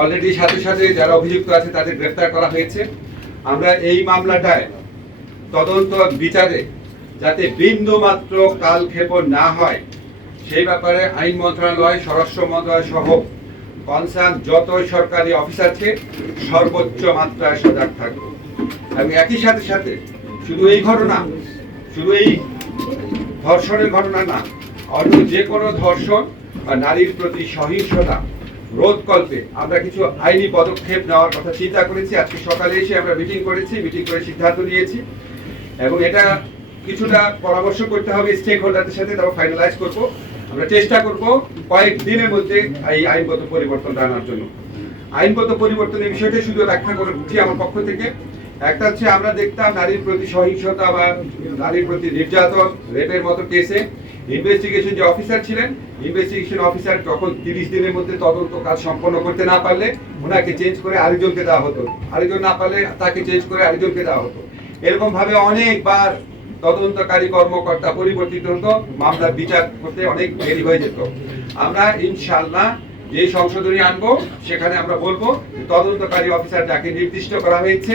Already সাথে সাথে যারা অভিযুক্ত আছে তাদের গ্রেফতার করা হয়েছে। আমরা এই মামলাটায় তদন্ত বিচারে যাতে বিন্দু মাত্র না হয়, সেই ব্যাপারে আইন মন্ত্রণালয়, স্বরাষ্ট্র মন্ত্রণালয় সহ কনসার্ন যত সরকারি অফিস আছে, সর্বোচ্চ মাত্রায় সজাগ থাকবে। এবং একই সাথে সাথে শুধু এই ঘটনা, শুধু এই ধর্ষণের ঘটনা না, অন্য যে কোনো ধর্ষণ বা নারীর প্রতি সহিংসতা রোধকল্পে আমরা কিছু আইনি পদক্ষেপ নেওয়ার কথা চিন্তা করেছি। আজকে সকালে এসে আমরা মিটিং করেছি মিটিং করে সিদ্ধান্ত নিয়েছি এবং এটা কিছুটা পরামর্শ করতে হবে স্টেক হোল্ডারদের সাথে, তারপর ফাইনালাইজ করব। আমরা চেষ্টা করব কয়েক দিনের মধ্যে এই আইনগত পরিবর্তন আনার জন্য। আইনগত পরিবর্তনের বিষয়টা শুধু ব্যাখ্যা করছি আমার পক্ষ থেকে। একটা হচ্ছে আমরা দেখতাম নারীর প্রতি সহিংসতা বা নারীর প্রতি নির্যাতন রেপের মতো কেসে ইনভেস্টিগেশন যে অফিসার ছিলেন ইনভেস্টিগেশন অফিসার যখন তিরিশ দিনের মধ্যে তদন্ত কাজ সম্পন্ন করতে না পারলে ওনাকে চেঞ্জ করে আরেকজনকে দেওয়া হতো। আরেকজন না পারলে তাকে চেঞ্জ করে আরেকজনকে দেওয়া হতো। এরকম ভাবে অনেকবার তদন্তকারী কর্মকর্তা পরিবর্তিত হতো, মামলার বিচার করতে অনেক দেরি হয়ে যেত। আমরা ইনশাল্লাহ যে সংশোধনী আনব, সেখানে আমরা বলব তদন্তকারী অফিসার যাকে নির্দিষ্ট করা হয়েছে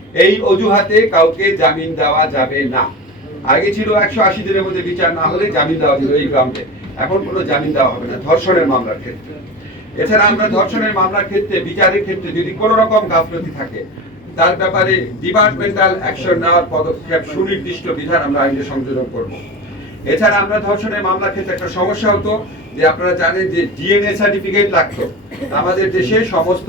এই অজুহাতে কাউকে জামিন দেওয়া যাবে না। আগে ছিল একশো আশি দিনের মধ্যে বিচার না হলে জামিন দেওয়া ছিল এই গ্রাউন্ডে এখন কোনো জামিন দেওয়া হবে না, ধর্ষণের মামলার ক্ষেত্রে। এছাড়া আমরা ধর্ষণের মামলার ক্ষেত্রে, বিচারের ক্ষেত্রে যদি কোনো রকম গাফলতি থাকে, তার ব্যাপারে ডিপার্টমেন্টাল অ্যাকশন নেওয়ার পদক্ষেপ সুনির্দিষ্ট বিধান আমরা আইনে সংযোজন করব। এছাড়া আমরা ধর্ষণের মামলার ক্ষেত্রে একটা সমস্যা হতো যে আপনারা জানেন যে ডিএনএ সার্টিফিকেট লাগতো। আমাদের দেশে সমস্ত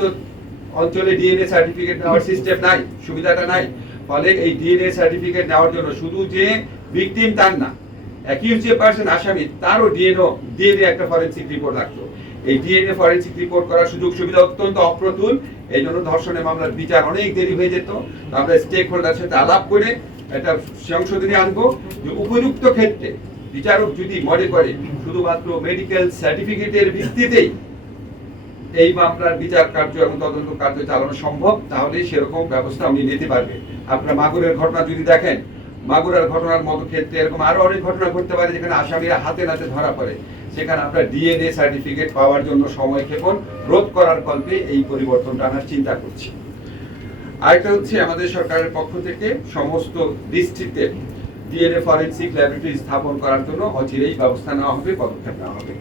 অঞ্চলে ডিএনএ সার্টিফিকেট নেওয়ার সিস্টেম নাই, সুবিধাটা নাই। ফলে এই ডিএনএ সার্টিফিকেট নেওয়ার জন্য শুধু যে ভিকটিম তার না পার্সন আসামি, তারও ডিএনও ডিএনএ একটা ফরেন্সিক রিপোর্ট লাগতো। এই ডিএনএ ফরেন্সিক রিপোর্ট করার সুযোগ সুবিধা অত্যন্ত অপ্রতুল। এই জন্য ধর্ষণের মামলার বিচার অনেক দেরি হয়ে যেত। আমরা স্টেক হোল্ডার সাথে আলাপ করে একটা সংশোধনী আনব যে উপযুক্ত ক্ষেত্রে বিচারক যদি মনে করে, শুধুমাত্র মেডিকেল সার্টিফিকেটের ভিত্তিতেই এই মামলার বিচার কার্য এবং তদন্ত কার্য চালানো সম্ভব, তাহলে সেরকম ব্যবস্থা উনি নিতে পারবে। আপনার মাগুরের ঘটনা যদি দেখেন, মাগুরার ঘটনার মতো ক্ষেত্রে এরকম আরও অনেক ঘটনা ঘটতে পারে যেখানে আসামিরা হাতে নাতে ধরা পড়ে। সেখানে আমরা ডিএনএ সার্টিফিকেট পাওয়ার জন্য সময় ক্ষেপণ, রোধ করার কল্পে এই পরিবর্তনটা আনার চিন্তা করছি। আরেকটা হচ্ছে আমাদের সরকারের পক্ষ থেকে সমস্ত ডিস্ট্রিক্টে ডিএনএ ফরেন্সিক ল্যাবরেটরি স্থাপন করার জন্য অচিরেই ব্যবস্থা নেওয়া হবে, পদক্ষেপ নেওয়া হবে।